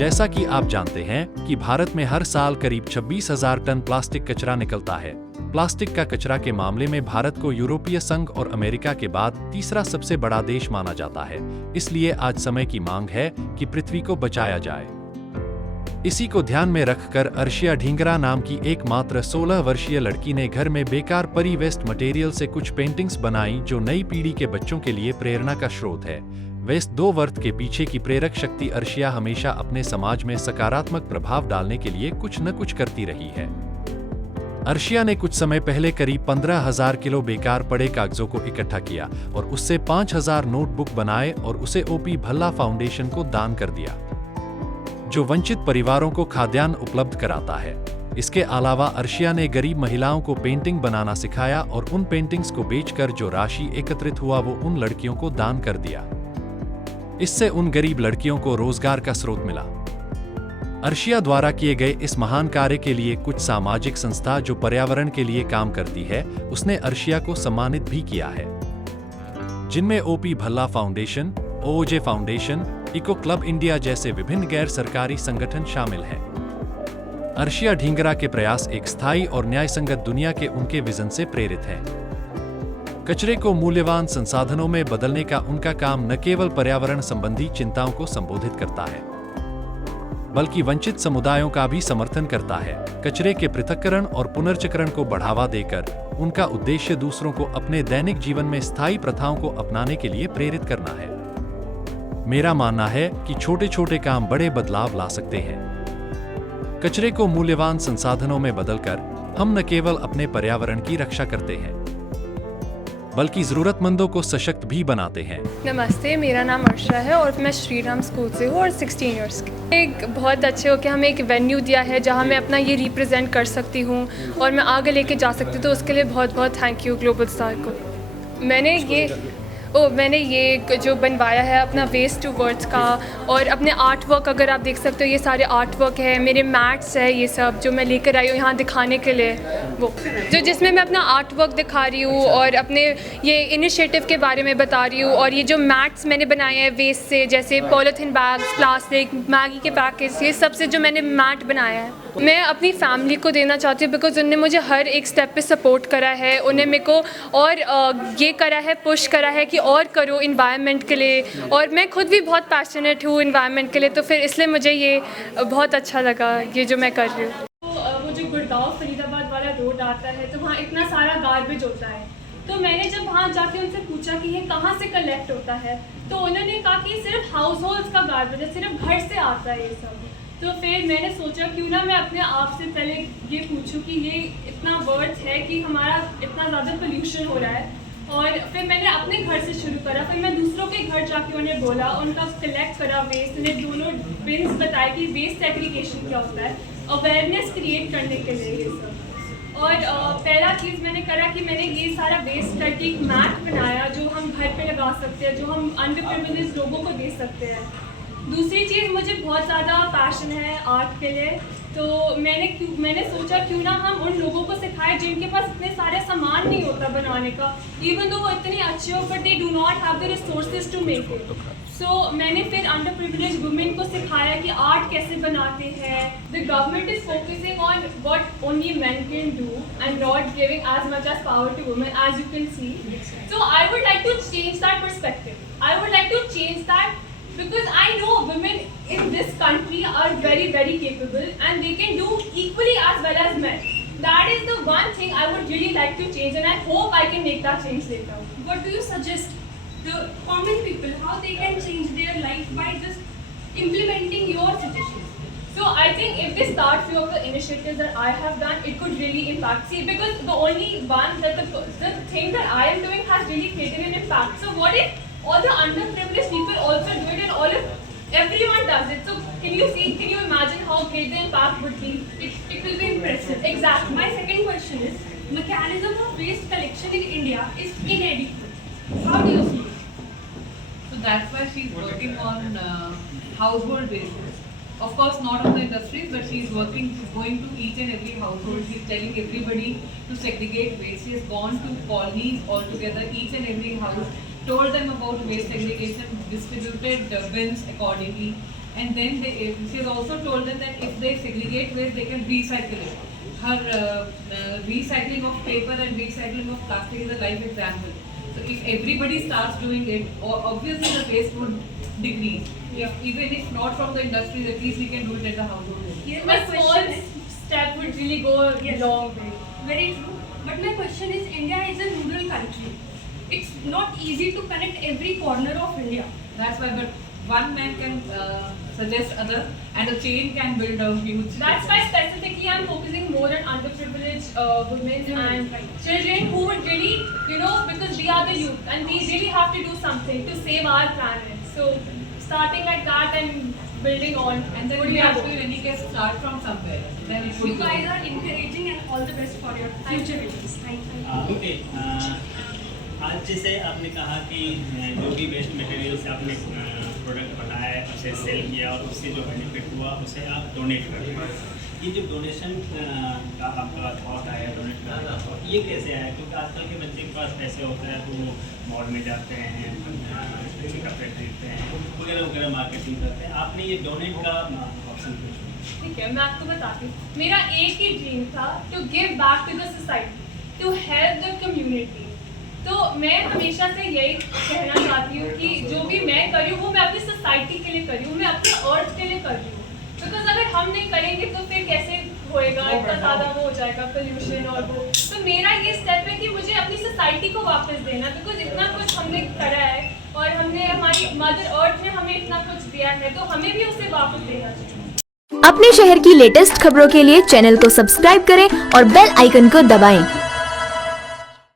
जैसा कि आप जानते हैं कि भारत में हर साल करीब 26,000 टन प्लास्टिक कचरा निकलता है। प्लास्टिक का कचरा के मामले में भारत को यूरोपीय संघ और अमेरिका के बाद तीसरा सबसे बड़ा देश माना जाता है। इसलिए आज समय की मांग है कि पृथ्वी को बचाया जाए। इसी को ध्यान में रखकर अर्शिया ढींगरा नाम की एकमात्र 16 वर्षीय लड़की ने घर में बेकार पड़ी वेस्ट मटेरियल से कुछ पेंटिंग्स बनाई जो नई पीढ़ी के बच्चों के लिए प्रेरणा का स्रोत है। वेस्ट दो वर्थ के पीछे की प्रेरक शक्ति अर्शिया हमेशा अपने समाज में सकारात्मक प्रभाव डालने के लिए कुछ न कुछ करती रही है। अर्शिया ने कुछ समय पहले करीब 15,000 किलो बेकार पड़े कागजों को इकट्ठा किया और उससे 5,000 नोटबुक बनाए और उसे ओपी भल्ला फाउंडेशन को दान कर दिया, जो वंचित परिवारों को खाद्यान्न उपलब्ध कराता है। इसके अलावा अर्शिया ने गरीब महिलाओं को पेंटिंग बनाना सिखाया और उन पेंटिंग्स को बेचकर जो राशि एकत्रित हुआ वो उन लड़कियों को दान कर दिया। इससे उन गरीब लड़कियों को रोजगार का स्रोत मिला। अर्शिया द्वारा किए गए इस महान कार्य के लिए कुछ सामाजिक संस्था जो पर्यावरण के लिए काम करती है, उसने अर्शिया को सम्मानित भी किया है, जिनमें ओपी भल्ला फाउंडेशन, ओजे फाउंडेशन, इको क्लब इंडिया जैसे विभिन्न गैर सरकारी संगठन शामिल हैं। अर्शिया ढींगरा के प्रयास एक स्थायी और न्यायसंगत दुनिया के उनके विजन से प्रेरित हैं। कचरे को मूल्यवान संसाधनों में बदलने का उनका काम न केवल पर्यावरण संबंधी चिंताओं को संबोधित करता है, बल्कि वंचित समुदायों का भी समर्थन करता है। कचरे के पृथक्करण और पुनर्चक्रण को बढ़ावा देकर उनका उद्देश्य दूसरों को अपने दैनिक जीवन में स्थायी प्रथाओं को अपनाने के लिए प्रेरित करना है। मेरा मानना है कि छोटे छोटे काम बड़े बदलाव ला सकते हैं। कचरे को मूल्यवान संसाधनों में बदलकर हम न केवल अपने पर्यावरण की रक्षा करते हैं, बल्कि जरूरतमंदों को सशक्त भी बनाते हैं। नमस्ते, मेरा नाम अर्शा है और मैं श्री राम स्कूल से हूँ और 16 इयर्स की। एक बहुत अच्छे हो कि हमें एक वेन्यू दिया है जहाँ मैं अपना ये रिप्रेजेंट कर सकती हूँ और मैं आगे लेके जा सकती हूँ, तो उसके लिए बहुत बहुत थैंक यू ग्लोबल स्टार को। मैंने ये जो बनवाया है अपना वेस्ट टू वर्थ का, और अपने आर्ट वर्क अगर आप देख सकते हो, ये सारे आर्ट वर्क है, मेरे मैट्स है, ये सब जो मैं लेकर आई हूँ यहाँ दिखाने के लिए, वो जो जिसमें मैं अपना आर्ट वर्क दिखा रही हूँ और अपने ये इनिशिएटिव के बारे में बता रही हूँ। और ये जो मैट्स मैंने बनाए हैं वेस्ट से, जैसे पॉलीथीन बैग्स, प्लास्टिक, मैगी के पैकेट्स, ये सब से जो मैंने मैट बनाया है, मैं अपनी फैमिली को देना चाहती हूँ, बिकॉज उनने मुझे हर एक स्टेप पे सपोर्ट करा है। उन्हें मेरे को और ये करा है, पुश करा है कि और करो इन्वायरमेंट के लिए, और मैं खुद भी बहुत पैशनेट हूँ इन्वायरमेंट के लिए, तो फिर इसलिए मुझे ये बहुत अच्छा लगा ये जो मैं कर रही हूँ। वो जो गुड़गांव फरीदाबाद वाला रोड आता है, तो वहाँ इतना सारा गार्बेज होता है, तो मैंने जब वहाँ जाके उनसे पूछा कि ये कहाँ से कलेक्ट होता है, तो उन्होंने कहा कि सिर्फ हाउस होल्ड्स का गार्बेज है, सिर्फ घर से आता है ये सब। तो फिर मैंने सोचा क्यों ना मैं अपने आप से पहले ये पूछूं कि ये इतना वर्थ है कि हमारा इतना ज़्यादा पोल्यूशन हो रहा है, और फिर मैंने अपने घर से शुरू करा। फिर मैं दूसरों के घर जाके उन्हें बोला, उनका कलेक्ट करा वेस्ट, उन्हें दोनों बिन्स बताया कि वेस्ट सेग्रीगेशन क्या होता है, अवेयरनेस क्रिएट करने के लिए ये सब। और पहला चीज़ मैंने करा कि मैंने ये सारा वेस्ट करके एक मैट बनाया जो हम घर पे लगा सकते हैं, जो हम अंडर प्रिविलेज्ड लोगों को दे सकते हैं। दूसरी चीज़, मुझे बहुत ज़्यादा पैशन है आर्ट के लिए, तो मैंने सोचा क्यों ना हम उन लोगों को सिखाएं जिनके पास इतने सारे सामान नहीं होता बनाने का, इवन दो वो इतने अच्छे हो, but they do not have the resources to make it. So मैंने फिर अंडर प्रिविलेज वुमेन को सिखाया कि आर्ट कैसे बनाते हैं। The government is focusing on what only men can do and not giving as much as power to women, as you can see. So I would like to change that perspective. I would like to change that, because I know women in this country are very, very capable and they can do equally as well as men. That is the one thing I would really like to change, and I hope I can make that change later. What do you suggest the common people, how they can change their life by just implementing your suggestions? So I think if they start few of the initiatives that I have done, it could really impact. See, because the only one that the thing that I am doing has really created an impact. So what if all the underprivileged people also do it, and all of everyone does it? So can you imagine how great the impact would be? It will be impressive. Exactly. My second question is, mechanism of waste collection in India is inadequate. How do you see it? So that's why she's working on household basis. Of course, not on the industries, but she's working. She's going to each and every household. She's telling everybody to segregate waste. She has gone to colonies altogether, each and every house, told them about waste segregation, distributed bins accordingly. and then she has also told them that if they segregate waste, they can recycle it. Her recycling of paper and recycling of plastic is a live example. So if everybody starts doing it, obviously the waste would decrease. Even if not from the industries, at least we can do it at the household. Yes, A my small question is, step would really go a long way. very true. But my question is, India is a rural country. It's not easy to connect every corner of India. That's why, but one man can suggest other, and a chain can build a huge. That's why specifically I'm focusing more on underprivileged women and children who would really, because we are the youth and we really have to do something to save our planet. So starting like that and building on, And then would we be have our to, goal. in any case, start from somewhere. Then it You would guys are encouraging and all the best for your future release. Thank you. Okay आज जैसे आपने कहा कि जो भी waste material से आपने product बनाया है उसे सेल किया और उससे जो बेनिफिट हुआ उसे आप डोनेट कर दिया। ये जो डोनेशन का आपका थॉट आया डोनेट करने का ये कैसे आया? क्योंकि आजकल के बच्चे के पास पैसे होते हैं तो वो मॉल में जाते हैं, कपड़े खरीदते हैं, वगैरह वगैरह मार्केटिंग करते हैं। आपने ये डोनेट का ऑप्शन क्यों? ठीक है, मैं आपको बताती हूँ। मेरा एक ही ड्रीम था to give back to the society, to help the community. तो मैं हमेशा से यही कहना चाहती हूँ कि जो भी मैं कर रही हूँ वो मैं अपनी सोसाइटी के लिए कर रही हूँ, मैं अपने अर्थ के लिए कर रही हूँ। बिकॉज अगर हम नहीं करेंगे तो फिर कैसे होएगा, इतना ज़्यादा वो हो जाएगा पोल्यूशन और वो। तो मेरा ये स्टेप है कि मुझे अपनी सोसाइटी को वापस देना, बिकॉज इतना कुछ हमने करा है और हमने हमारी मदर अर्थ ने हमें इतना कुछ दिया है, तो हमें भी उसे वापस देना चाहिए। अपने शहर की लेटेस्ट खबरों के लिए चैनल को सब्सक्राइब करें और बेल आइकन को दबाएं।